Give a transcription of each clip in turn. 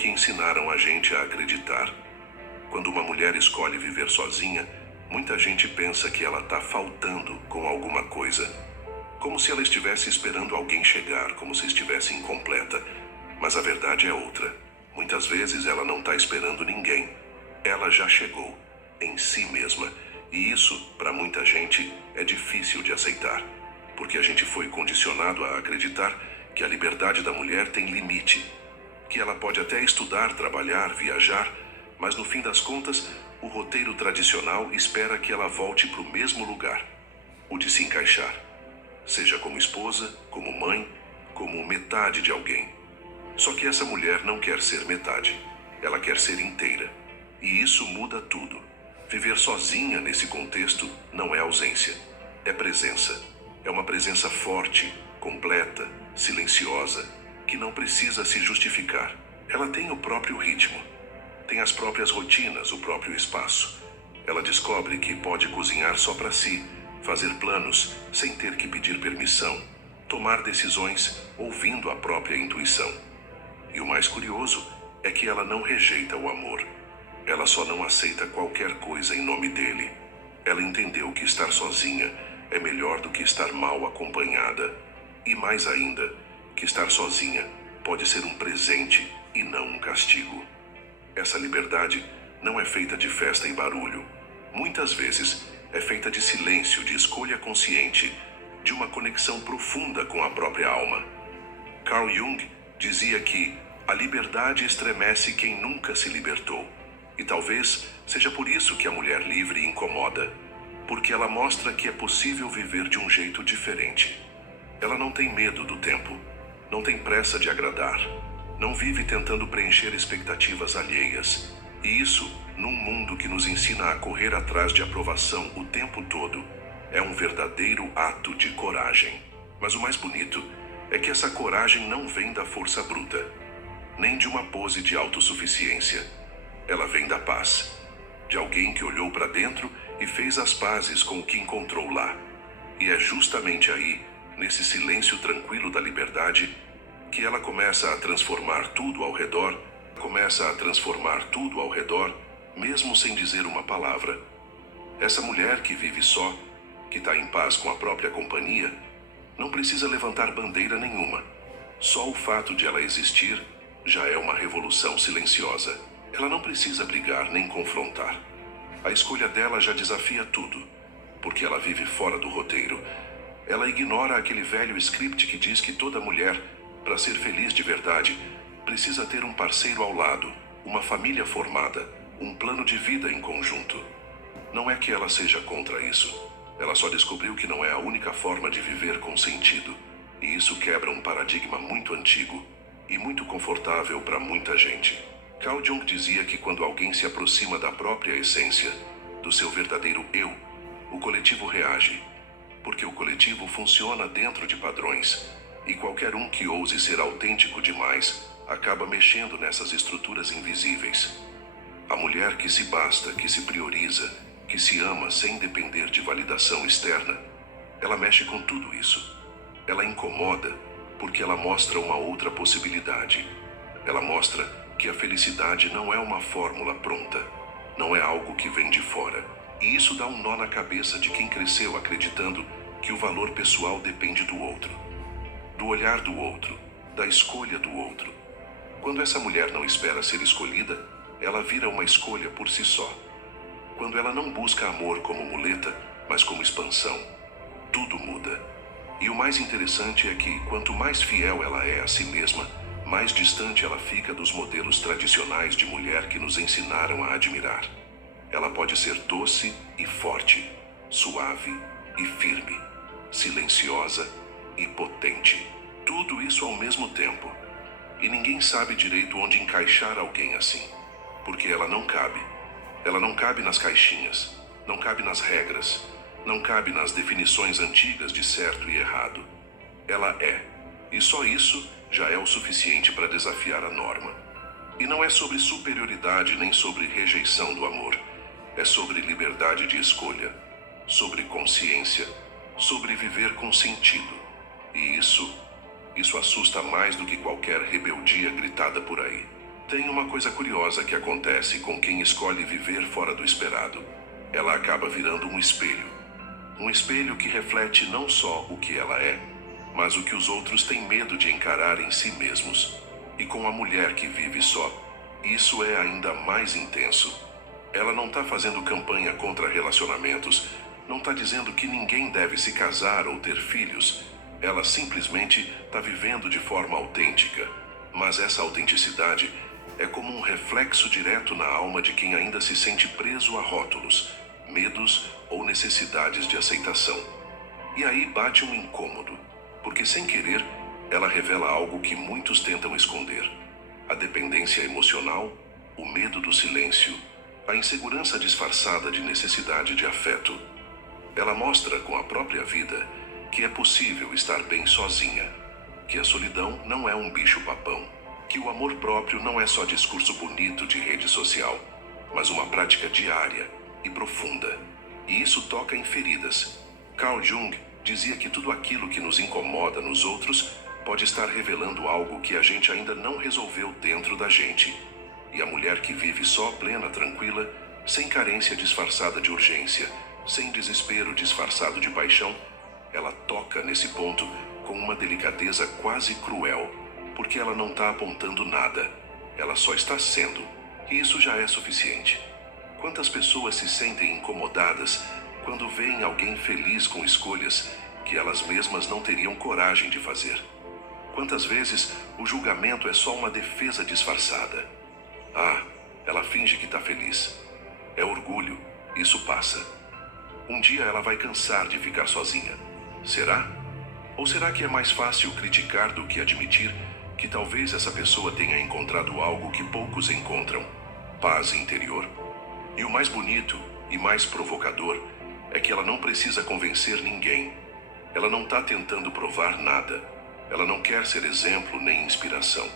que ensinaram a gente a acreditar. Quando uma mulher escolhe viver sozinha, muita gente pensa que ela está faltando com alguma coisa. Como se ela estivesse esperando alguém chegar, como se estivesse incompleta. Mas a verdade é outra. Muitas vezes ela não está esperando ninguém. Ela já chegou, em si mesma. E isso, para muita gente, é difícil de aceitar. Porque a gente foi condicionado a acreditar que a liberdade da mulher tem limite. Que ela pode até estudar, trabalhar, viajar, mas no fim das contas, o roteiro tradicional espera que ela volte para o mesmo lugar, o de se encaixar. Seja como esposa, como mãe, como metade de alguém. Só que essa mulher não quer ser metade, ela quer ser inteira. E isso muda tudo. Viver sozinha nesse contexto não é ausência, é presença. É uma presença forte, completa, silenciosa, que não precisa se justificar. Ela tem o próprio ritmo, tem as próprias rotinas, o próprio espaço. Ela descobre que pode cozinhar só para si, fazer planos sem ter que pedir permissão, tomar decisões ouvindo a própria intuição. E o mais curioso é que ela não rejeita o amor. Ela só não aceita qualquer coisa em nome dele. Ela entendeu que estar sozinha é melhor do que estar mal acompanhada. E mais ainda, que estar sozinha pode ser um presente e não um castigo. Essa liberdade não é feita de festa e barulho. Muitas vezes é feita de silêncio, de escolha consciente, de uma conexão profunda com a própria alma. Carl Jung dizia que a liberdade estremece quem nunca se libertou. E talvez seja por isso que a mulher livre incomoda, porque ela mostra que é possível viver de um jeito diferente. Ela não tem medo do tempo, não tem pressa de agradar, não vive tentando preencher expectativas alheias. E isso, num mundo que nos ensina a correr atrás de aprovação o tempo todo, é um verdadeiro ato de coragem. Mas o mais bonito é que essa coragem não vem da força bruta, nem de uma pose de autossuficiência. Ela vem da paz, de alguém que olhou para dentro e fez as pazes com o que encontrou lá. E é justamente aí, nesse silêncio tranquilo da liberdade, que ela começa a transformar tudo ao redor, mesmo sem dizer uma palavra. Essa mulher que vive só, que está em paz com a própria companhia, não precisa levantar bandeira nenhuma. Só o fato de ela existir já é uma revolução silenciosa. Ela não precisa brigar nem confrontar. A escolha dela já desafia tudo, porque ela vive fora do roteiro. Ela ignora aquele velho script que diz que toda mulher, para ser feliz de verdade, precisa ter um parceiro ao lado, uma família formada, um plano de vida em conjunto. Não é que ela seja contra isso. Ela só descobriu que não é a única forma de viver com sentido. E isso quebra um paradigma muito antigo e muito confortável para muita gente. Carl Jung dizia que quando alguém se aproxima da própria essência, do seu verdadeiro eu, o coletivo reage. Porque o coletivo funciona dentro de padrões. E qualquer um que ouse ser autêntico demais acaba mexendo nessas estruturas invisíveis. A mulher que se basta, que se prioriza, que se ama sem depender de validação externa, ela mexe com tudo isso. Ela incomoda porque ela mostra uma outra possibilidade. Ela mostra que a felicidade não é uma fórmula pronta, não é algo que vem de fora. E isso dá um nó na cabeça de quem cresceu acreditando que o valor pessoal depende do outro, do olhar do outro, da escolha do outro. Quando essa mulher não espera ser escolhida, ela vira uma escolha por si só. Quando ela não busca amor como muleta, mas como expansão, tudo muda. E o mais interessante é que, quanto mais fiel ela é a si mesma, mais distante ela fica dos modelos tradicionais de mulher que nos ensinaram a admirar. Ela pode ser doce e forte, suave e firme, silenciosa e potente. Tudo isso ao mesmo tempo. E ninguém sabe direito onde encaixar alguém assim. Porque ela não cabe. Ela não cabe nas caixinhas, não cabe nas regras, não cabe nas definições antigas de certo e errado. Ela é. E só isso já é o suficiente para desafiar a norma. E não é sobre superioridade nem sobre rejeição do amor. É sobre liberdade de escolha, sobre consciência, sobre viver com sentido. E isso assusta mais do que qualquer rebeldia gritada por aí. Tem uma coisa curiosa que acontece com quem escolhe viver fora do esperado. Ela acaba virando um espelho. Um espelho que reflete não só o que ela é, mas o que os outros têm medo de encarar em si mesmos. E com a mulher que vive só, isso é ainda mais intenso. Ela não está fazendo campanha contra relacionamentos, não está dizendo que ninguém deve se casar ou ter filhos. Ela simplesmente está vivendo de forma autêntica. Mas essa autenticidade é como um reflexo direto na alma de quem ainda se sente preso a rótulos, medos ou necessidades de aceitação. E aí bate um incômodo, porque sem querer, ela revela algo que muitos tentam esconder: a dependência emocional, o medo do silêncio, a insegurança disfarçada de necessidade de afeto. Ela mostra com a própria vida que é possível estar bem sozinha, que a solidão não é um bicho-papão, que o amor próprio não é só discurso bonito de rede social, mas uma prática diária e profunda. E isso toca em feridas. Carl Jung dizia que tudo aquilo que nos incomoda nos outros pode estar revelando algo que a gente ainda não resolveu dentro da gente. E a mulher que vive só, plena, tranquila, sem carência disfarçada de urgência, sem desespero disfarçado de paixão, ela toca nesse ponto com uma delicadeza quase cruel, porque ela não está apontando nada, ela só está sendo, e isso já é suficiente. Quantas pessoas se sentem incomodadas quando veem alguém feliz com escolhas que elas mesmas não teriam coragem de fazer? Quantas vezes o julgamento é só uma defesa disfarçada? Ah, ela finge que está feliz. É orgulho, isso passa. Um dia ela vai cansar de ficar sozinha. Será? Ou será que é mais fácil criticar do que admitir que talvez essa pessoa tenha encontrado algo que poucos encontram: paz interior? E o mais bonito e mais provocador é que ela não precisa convencer ninguém. Ela não está tentando provar nada. Ela não quer ser exemplo nem inspiração.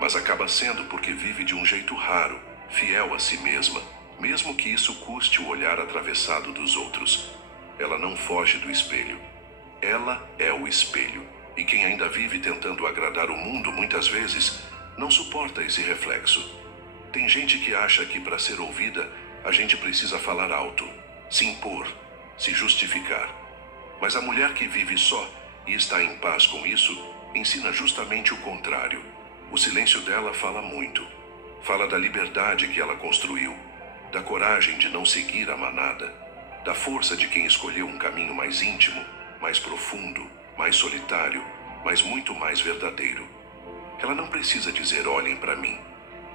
Mas acaba sendo porque vive de um jeito raro, fiel a si mesma, mesmo que isso custe o olhar atravessado dos outros. Ela não foge do espelho. Ela é o espelho. E quem ainda vive tentando agradar o mundo muitas vezes não suporta esse reflexo. Tem gente que acha que para ser ouvida a gente precisa falar alto, se impor, se justificar. Mas a mulher que vive só e está em paz com isso ensina justamente o contrário. O silêncio dela fala muito. Fala da liberdade que ela construiu, da coragem de não seguir a manada, da força de quem escolheu um caminho mais íntimo, mais profundo, mais solitário, mas muito mais verdadeiro. Ela não precisa dizer: olhem para mim.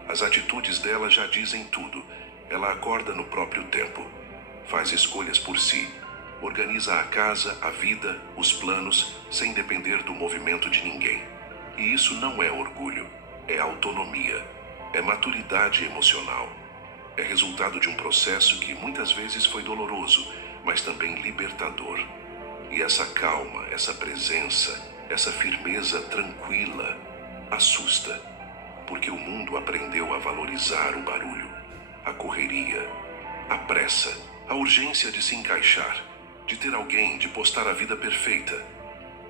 As atitudes dela já dizem tudo. Ela acorda no próprio tempo, faz escolhas por si, organiza a casa, a vida, os planos, sem depender do movimento de ninguém. E isso não é orgulho, é autonomia, é maturidade emocional. É resultado de um processo que muitas vezes foi doloroso, mas também libertador. E essa calma, essa presença, essa firmeza tranquila assusta, porque o mundo aprendeu a valorizar o barulho, a correria, a pressa, a urgência de se encaixar, de ter alguém, de postar a vida perfeita.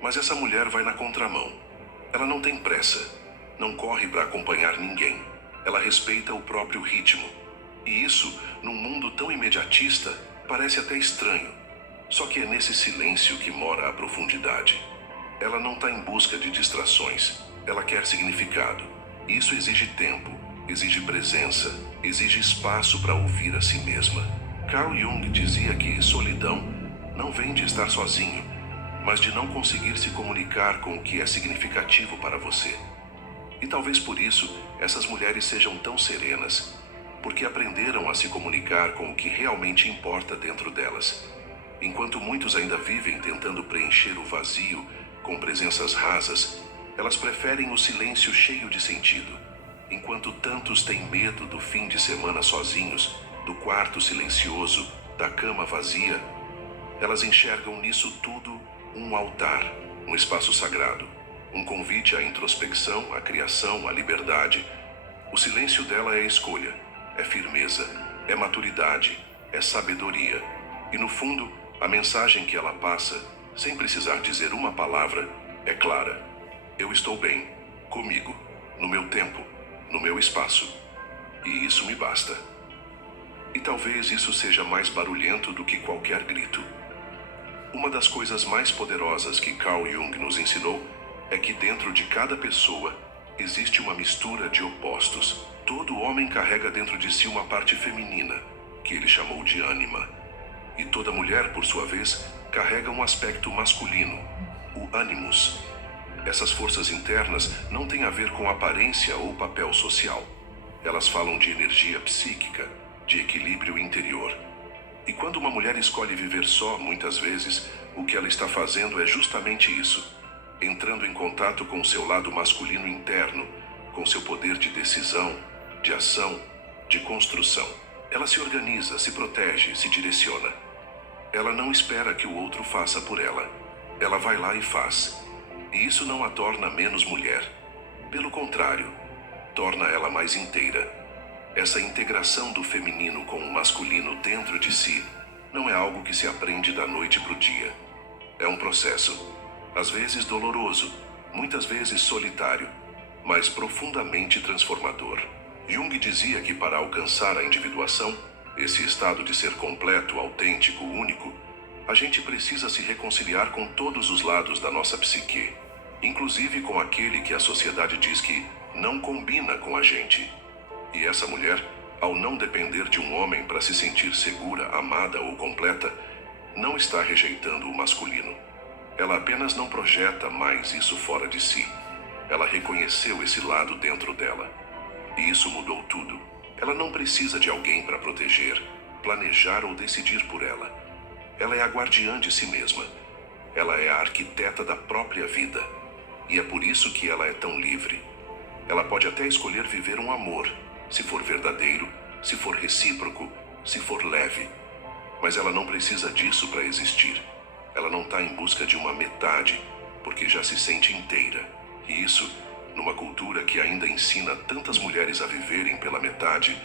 Mas essa mulher vai na contramão. Ela não tem pressa, não corre para acompanhar ninguém. Ela respeita o próprio ritmo. E isso, num mundo tão imediatista, parece até estranho. Só que é nesse silêncio que mora a profundidade. Ela não está em busca de distrações. Ela quer significado. Isso exige tempo, exige presença, exige espaço para ouvir a si mesma. Carl Jung dizia que solidão não vem de estar sozinho, mas de não conseguir se comunicar com o que é significativo para você. E talvez por isso essas mulheres sejam tão serenas, porque aprenderam a se comunicar com o que realmente importa dentro delas. Enquanto muitos ainda vivem tentando preencher o vazio com presenças rasas, elas preferem o silêncio cheio de sentido. Enquanto tantos têm medo do fim de semana sozinhos, do quarto silencioso, da cama vazia, elas enxergam nisso tudo um altar, um espaço sagrado, um convite à introspecção, à criação, à liberdade. O silêncio dela é escolha, é firmeza, é maturidade, é sabedoria. E no fundo, a mensagem que ela passa, sem precisar dizer uma palavra, é clara: eu estou bem, comigo, no meu tempo, no meu espaço. E isso me basta. E talvez isso seja mais barulhento do que qualquer grito. Uma das coisas mais poderosas que Carl Jung nos ensinou é que dentro de cada pessoa existe uma mistura de opostos. Todo homem carrega dentro de si uma parte feminina, que ele chamou de ânima. E toda mulher, por sua vez, carrega um aspecto masculino, o ânimos. Essas forças internas não têm a ver com aparência ou papel social. Elas falam de energia psíquica, de equilíbrio interior. E quando uma mulher escolhe viver só, muitas vezes, o que ela está fazendo é justamente isso, entrando em contato com o seu lado masculino interno, com seu poder de decisão, de ação, de construção. Ela se organiza, se protege, se direciona. Ela não espera que o outro faça por ela. Ela vai lá e faz. E isso não a torna menos mulher. Pelo contrário, torna ela mais inteira. Essa integração do feminino com o masculino dentro de si não é algo que se aprende da noite para o dia. É um processo, às vezes doloroso, muitas vezes solitário, mas profundamente transformador. Jung dizia que para alcançar a individuação, esse estado de ser completo, autêntico, único, a gente precisa se reconciliar com todos os lados da nossa psique, inclusive com aquele que a sociedade diz que não combina com a gente. E essa mulher, ao não depender de um homem para se sentir segura, amada ou completa, não está rejeitando o masculino. Ela apenas não projeta mais isso fora de si. Ela reconheceu esse lado dentro dela. E isso mudou tudo. Ela não precisa de alguém para proteger, planejar ou decidir por ela. Ela é a guardiã de si mesma. Ela é a arquiteta da própria vida. E é por isso que ela é tão livre. Ela pode até escolher viver um amor, se for verdadeiro, se for recíproco, se for leve. Mas ela não precisa disso para existir. Ela não está em busca de uma metade, porque já se sente inteira. E isso, numa cultura que ainda ensina tantas mulheres a viverem pela metade,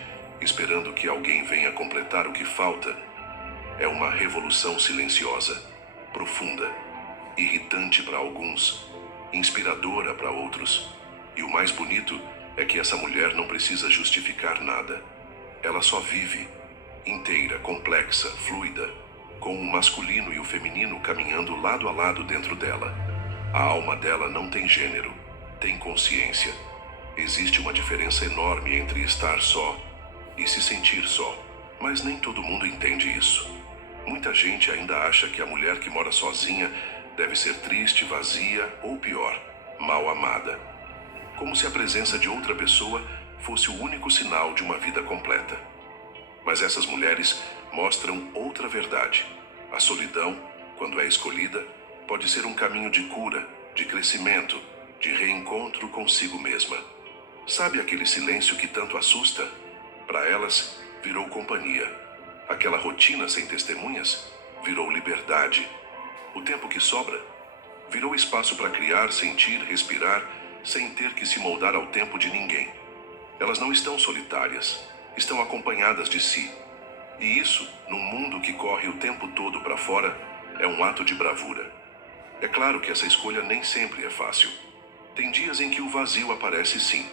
esperando que alguém venha completar o que falta, é uma revolução silenciosa, profunda, irritante para alguns, inspiradora para outros. E o mais bonito é que essa mulher não precisa justificar nada. Ela só vive, inteira, complexa, fluida, com o masculino e o feminino caminhando lado a lado dentro dela. A alma dela não tem gênero, tem consciência. Existe uma diferença enorme entre estar só e se sentir só. Mas nem todo mundo entende isso. Muita gente ainda acha que a mulher que mora sozinha deve ser triste, vazia ou pior, mal amada. Como se a presença de outra pessoa fosse o único sinal de uma vida completa. Mas essas mulheres mostram outra verdade. A solidão, quando é escolhida, pode ser um caminho de cura, de crescimento, de reencontro consigo mesma. Sabe aquele silêncio que tanto assusta? Para elas, virou companhia. Aquela rotina sem testemunhas virou liberdade. O tempo que sobra virou espaço para criar, sentir, respirar, sem ter que se moldar ao tempo de ninguém. Elas não estão solitárias, estão acompanhadas de si. E isso, num mundo que corre o tempo todo para fora, é um ato de bravura. É claro que essa escolha nem sempre é fácil. Tem dias em que o vazio aparece sim.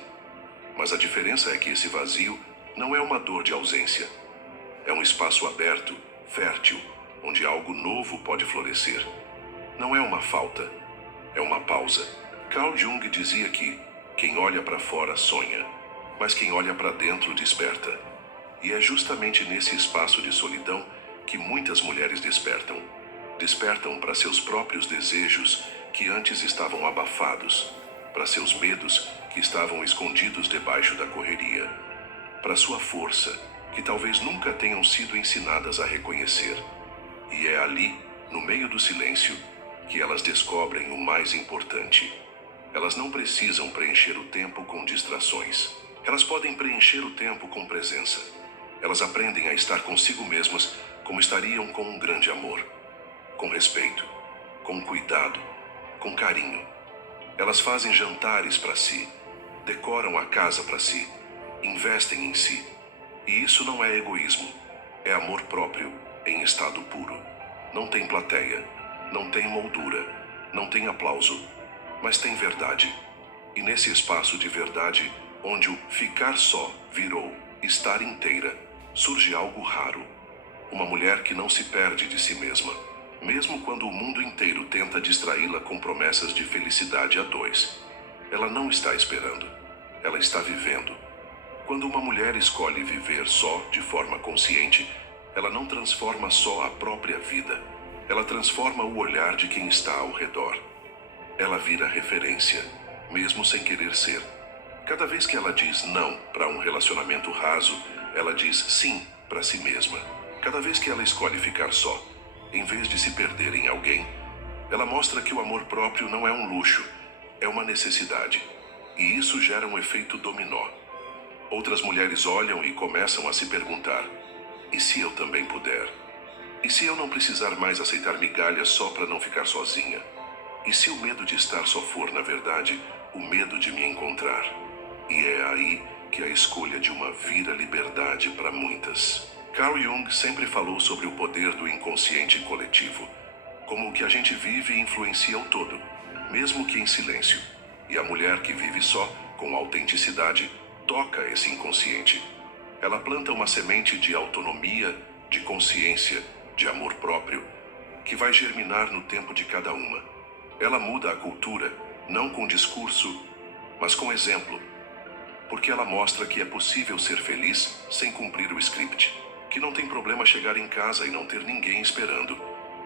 Mas a diferença é que esse vazio não é uma dor de ausência. É um espaço aberto, fértil, onde algo novo pode florescer. Não é uma falta, é uma pausa. Carl Jung dizia que quem olha para fora sonha, mas quem olha para dentro desperta. E é justamente nesse espaço de solidão que muitas mulheres despertam. Despertam para seus próprios desejos que antes estavam abafados, para seus medos que estavam escondidos debaixo da correria, para sua força, que talvez nunca tenham sido ensinadas a reconhecer. E é ali, no meio do silêncio, que elas descobrem o mais importante. Elas não precisam preencher o tempo com distrações. Elas podem preencher o tempo com presença. Elas aprendem a estar consigo mesmas como estariam com um grande amor. Com respeito, com cuidado, com carinho. Elas fazem jantares para si, decoram a casa para si, investem em si. E isso não é egoísmo, é amor próprio, em estado puro. Não tem plateia, não tem moldura, não tem aplauso, mas tem verdade. E nesse espaço de verdade, onde o ficar só virou estar inteira, surge algo raro. Uma mulher que não se perde de si mesma, mesmo quando o mundo inteiro tenta distraí-la com promessas de felicidade a dois. Ela não está esperando, ela está vivendo. Quando uma mulher escolhe viver só de forma consciente, ela não transforma só a própria vida, ela transforma o olhar de quem está ao redor. Ela vira referência, mesmo sem querer ser. Cada vez que ela diz não para um relacionamento raso, ela diz sim para si mesma. Cada vez que ela escolhe ficar só, em vez de se perder em alguém, ela mostra que o amor próprio não é um luxo, é uma necessidade. E isso gera um efeito dominó. Outras mulheres olham e começam a se perguntar: e se eu também puder? E se eu não precisar mais aceitar migalhas só para não ficar sozinha? E se o medo de estar só for, na verdade, o medo de me encontrar? E é aí que a escolha de uma vira liberdade para muitas. Carl Jung sempre falou sobre o poder do inconsciente coletivo, como o que a gente vive influencia o todo, mesmo que em silêncio. E a mulher que vive só, com autenticidade, toca esse inconsciente. Ela planta uma semente de autonomia, de consciência, de amor próprio, que vai germinar no tempo de cada uma. Ela muda a cultura, não com discurso, mas com exemplo. Porque ela mostra que é possível ser feliz sem cumprir o script. Que não tem problema chegar em casa e não ter ninguém esperando,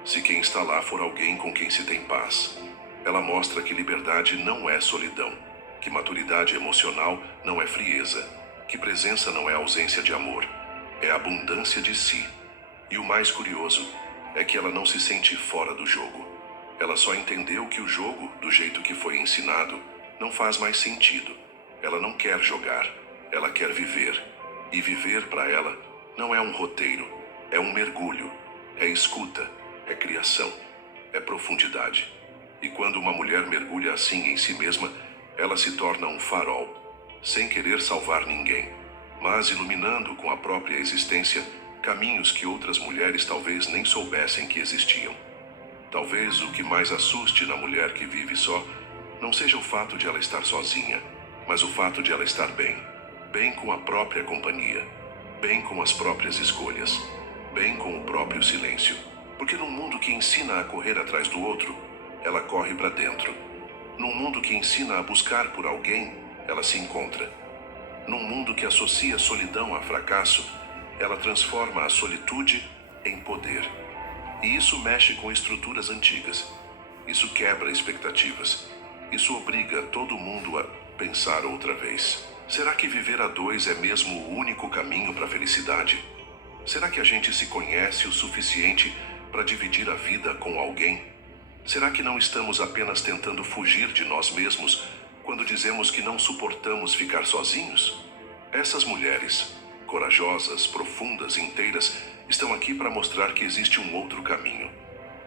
se quem está lá for alguém com quem se tem paz. Ela mostra que liberdade não é solidão, que maturidade emocional não é frieza, que presença não é ausência de amor, é abundância de si. E o mais curioso é que ela não se sente fora do jogo. Ela só entendeu que o jogo, do jeito que foi ensinado, não faz mais sentido. Ela não quer jogar, ela quer viver. E viver para ela não é um roteiro, é um mergulho, é escuta, é criação, é profundidade. E quando uma mulher mergulha assim em si mesma, ela se torna um farol, sem querer salvar ninguém, mas iluminando com a própria existência caminhos que outras mulheres talvez nem soubessem que existiam. Talvez o que mais assuste na mulher que vive só não seja o fato de ela estar sozinha, mas o fato de ela estar bem, bem com a própria companhia, bem com as próprias escolhas, bem com o próprio silêncio. Porque num mundo que ensina a correr atrás do outro, ela corre para dentro. Num mundo que ensina a buscar por alguém, ela se encontra. Num mundo que associa solidão a fracasso, ela transforma a solitude em poder. E isso mexe com estruturas antigas. Isso quebra expectativas. Isso obriga todo mundo a pensar outra vez. Será que viver a dois é mesmo o único caminho para a felicidade? Será que a gente se conhece o suficiente para dividir a vida com alguém? Será que não estamos apenas tentando fugir de nós mesmos quando dizemos que não suportamos ficar sozinhos? Essas mulheres, corajosas, profundas, inteiras, estão aqui para mostrar que existe um outro caminho.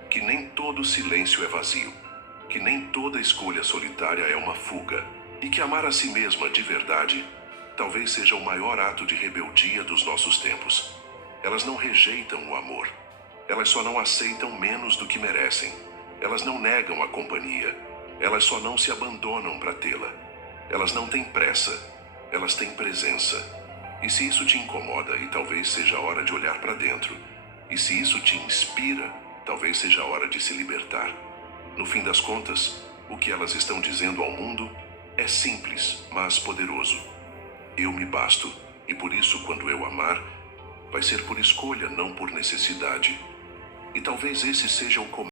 Que nem todo silêncio é vazio. Que nem toda escolha solitária é uma fuga. E que amar a si mesma de verdade talvez seja o maior ato de rebeldia dos nossos tempos. Elas não rejeitam o amor. Elas só não aceitam menos do que merecem. Elas não negam a companhia. Elas só não se abandonam para tê-la. Elas não têm pressa. Elas têm presença. E se isso te incomoda, e talvez seja a hora de olhar para dentro. E se isso te inspira, talvez seja a hora de se libertar. No fim das contas, o que elas estão dizendo ao mundo é simples, mas poderoso. Eu me basto, e por isso, quando eu amar, vai ser por escolha, não por necessidade. E talvez esse seja o começo